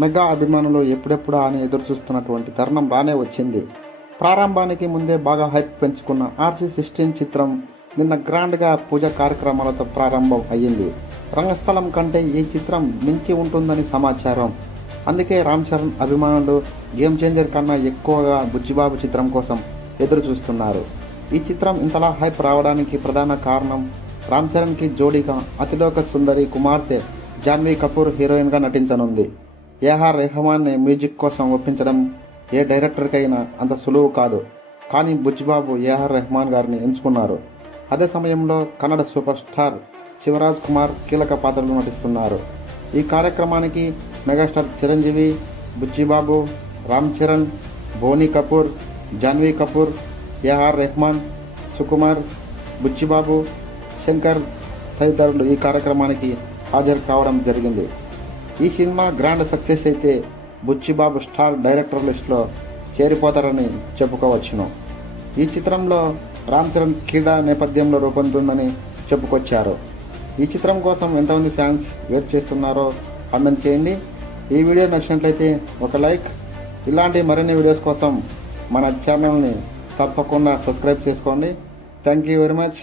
Mega అభిమానులు ఎప్పుడెప్పుడా అని ఎదురుచూస్తున్నటువంటి తరుణం రానే వచ్చింది. ప్రారంభానికి ముందే బాగా హైప్ పెంచుకున్న RC16 చిత్రం నిన్న గ్రాండ్గా పూజ కార్యక్రమాలతో ప్రారంభం అయ్యింది. రంగస్థలం కంటే ఈ చిత్రం మించి ఉంటుందని సమాచారం. అందుకే రామ్ చరణ్ అభిమానులు గేమ్ చేంజర్ కన్నా ఎక్కువగా బుచ్చిబాబు చిత్రం కోసం ఎదురు చూస్తున్నారు. ఈ చిత్రం ఇంతలా హైప్ రావడానికి ప్రధాన కారణం రామ్ చరణ్కి జోడీగా అతిలోక సుందరి కుమార్తె జాన్వీ కపూర్ హీరోయిన్గా నటించనుంది. ఏఆర్ రెహమాన్ని మ్యూజిక్ కోసం ఒప్పించడం ఏ డైరెక్టర్కైనా అంత సులువు కాదు. కానీ బుచ్చిబాబు ఏఆర్ రెహమాన్ గారిని ఎంచుకున్నారు. అదే సమయంలో కన్నడ సూపర్ స్టార్ శివరాజ్ కుమార్ కీలక పాత్రలు నటిస్తున్నారు. ఈ కార్యక్రమానికి మెగాస్టార్ చిరంజీవి, బుచ్చిబాబు, రామ్ చరణ్, బోనీ కపూర్, జాన్వీ కపూర్, ఏఆర్ రెహమాన్, సుకుమార్, బుచ్చిబాబు, శంకర్ తదితరులు ఈ కార్యక్రమానికి హాజరు కావడం జరిగింది. ఈ సినిమా గ్రాండ్ సక్సెస్ అయితే బుచ్చిబాబు స్టార్ డైరెక్టర్ లిస్టులో చేరిపోతారని చెప్పుకోవచ్చును. ఈ చిత్రంలో రామ్ చరణ్ క్రీడా నేపథ్యంలో రూపొందుతుందని చెప్పుకొచ్చారు. ఈ చిత్రం కోసం ఎంతమంది ఫ్యాన్స్ వెయిట్ చేస్తున్నారో కామెంట్ చేయండి. ఈ వీడియో నచ్చినట్లయితే ఒక లైక్. ఇలాంటి మరిన్ని వీడియోస్ కోసం మన ఛానల్ని తప్పకుండా సబ్స్క్రైబ్ చేసుకోండి. Thank you very much.